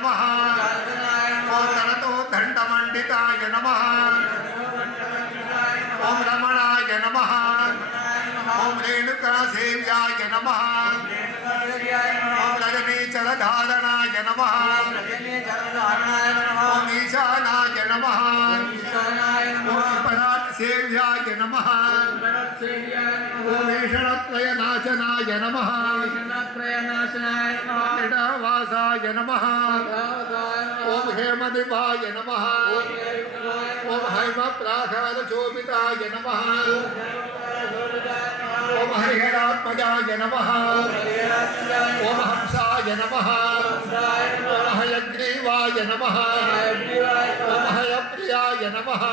नमः ओम तनतो दंडमंडिताय नमः ओम रमणाय नमः ओम रेणुका सेव्याय नमः ओम रजनीचरधारणाय नमः ओम ईशानाय नमः ओम पराट सेव्याय नमः ओम ईषणत्रयनाशनाय नमः वासाय नमः ओम हेमदिवाय नमः ओम हैमप्रासादशोभिताय नमः ओम हरिहरात्मजाय नमः ओम हंसाय नमः ओम हयग्रीवाय नमः ओम हयप्रियाय नमः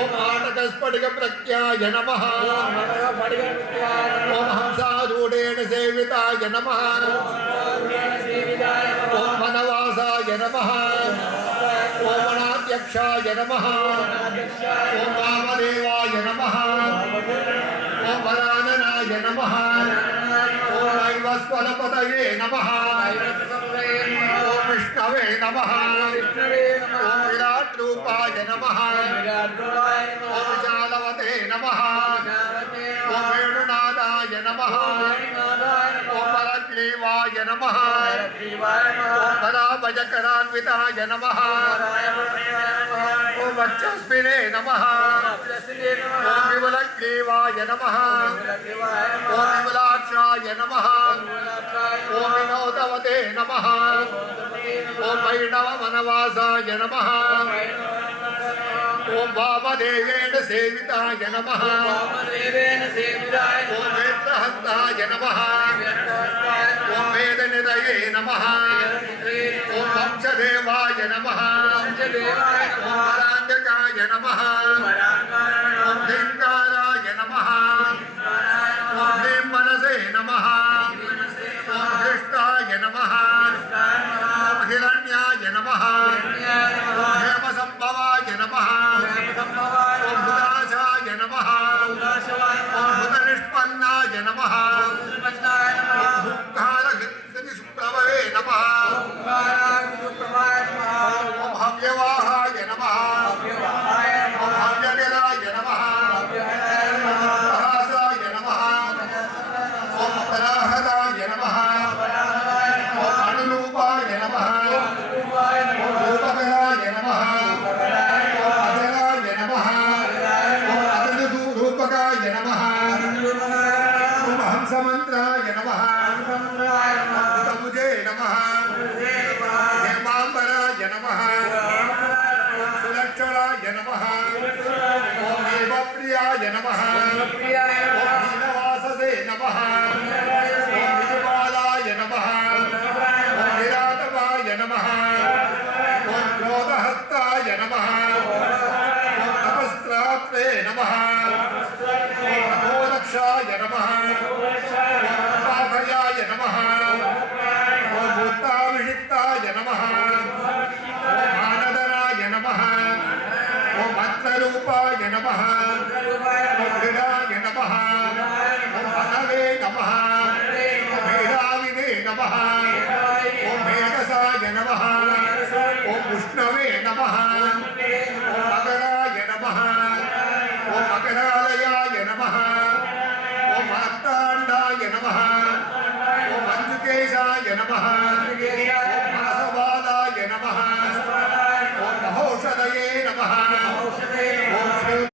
ओम आनकस्फटिकप्रत्याय नमः ओम हंसारूढेण सेविताय नमः ओम वनवासाय नमः ओम वनाध्यक्षाय नमः ओम वामदेवाय नमः ओम वराननाय नमः ओम वैवस्वतपतये नमः ओम विष्णवे नमः ओम विराट्रूपाय नमः ओम विशालवते नमः ओम वेणुनादाय नमः ओम वरग्रीवाय नमः ओम वराभजकरान्विताय नमः ओम वक्षस्मिने नमः ओम विमलग्रीवाय नमः ओम विमलाक्षाय नमः ओम विनोदवते नमः ओम वैष्णववनवासाय नमः ओम वामदेवेन सेविताय नमः ओम वेत्रहस्ताय नमः ओम वेदनिधये नमः ओम वंशदेवाय नमः ओम वरांगकाय नमः ओम ह्रींकाराय नमः ओम ह्रीं मनसे नमः ओम हृष्टाय नमः ओम हिरण्याय नमः ओम हेमसंभवाय नमः ओम हुताशाय नमः ओम हुतनिष्पन्नाय नमः ओम हुंकारगतिसुप्रभवे नमः ओम हव्यवाहाय नमः ओम हव्यनिराय नमः ओम प्रहासाय नमः ओम पराहराय नमः ओम अनुरूपाय नमः ओम रूपकराय नमः ओम अजराय नमः ओम अतनुरूपकाय नमः ओम हंसमन्त्राय नमः ओम तमुजे नमः हेमाम्बराय नमः ओम सुलक्षणाय नमः ओम देवप्रियाय नमः ओम नीलवाससे नमः ओम विजयपालाय नमः ओम विराटवाय नमः ओम क्रोधहस्ताय नमः ओम तपस्त्रात्रे नमः ओम तपोदक्षाय नमः ओम पाठयाय नमः ओम भूताभिषिक्ताय नमः ओम आनदनाय नमः ओम भद्ररूपाय नमः ओम हृदाय नमः ओम हनवे नमः ओम मेधाविने नमः ओम मेधसाय नमः ओम विष्णवे नमः ओम मकराय नमः ओम मकरालयाय नमः ओम मार्ताण्डाय नमः ओम मंजुकेशाय नमः